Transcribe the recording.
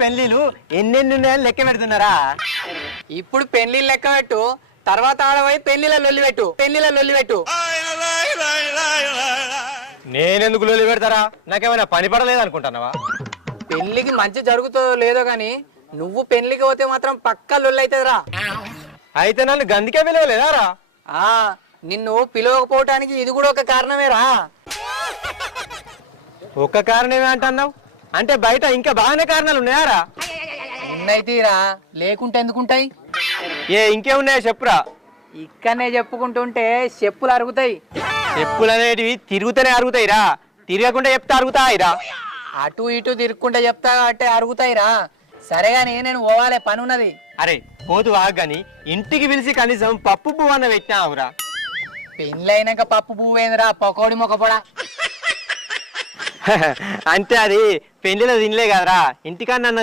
పెళ్లిలు ఎన్నెన్ని ఉన్నాయని లెక్క పెడుతున్నారా? ఇప్పుడు పెళ్లిళ్ళు లెక్క పెట్టు, తర్వాత ఆడపోయి పెళ్లిళ్ళ లొల్లి పెట్టు. నేనెందుకు లొల్లి పెడతారా? నాకేమైనా పని పడలేదు అనుకుంటున్నావా? పెళ్లికి మంచి జరుగుతుందో లేదో గాని నువ్వు పెళ్లికి పోతే మాత్రం పక్కా లొల్లి అవుతుందిరా. అయితే నన్ను గందికే పిలవలేదా రా? నిన్ను పిలవకపోవటానికి ఇది కూడా ఒక కారణమేరా. ఒక్క కారణమే అంటున్నావు అంటే బయట ఇంకా బాగానే కారణాలు ఉన్నాయారా? ఉన్నైతీరా, లేకుంటే ఎందుకుంటాయి? ఇంకేమున్నాయో చెప్పురా. ఇక్కడనే చెప్పుకుంటుంటే చెప్పులు అరుగుతాయి. చెప్పులు అనేటివి తిరుగుతూనే అరుగుతాయిరా, తిరగకుండా చెప్తే అరుగుతాయిరా. అటు ఇటు తిరుక్కుంటే చెప్తా అంటే అరుగుతాయిరా. సరేగాని నేను పోవాలే, పని ఉన్నది. అరే పోతు వాగాని ఇంటికి పిలిచి కనీసం పప్పు పువ్వు అన్న పెట్టినావురా. పెళ్ళైనాక పప్పు పువ్వేందిరా, పకోడి మొక్కపొడా. అంటే అది పెళ్లిలో తినలే కదరా, ఇంటికన్నా అన్నది.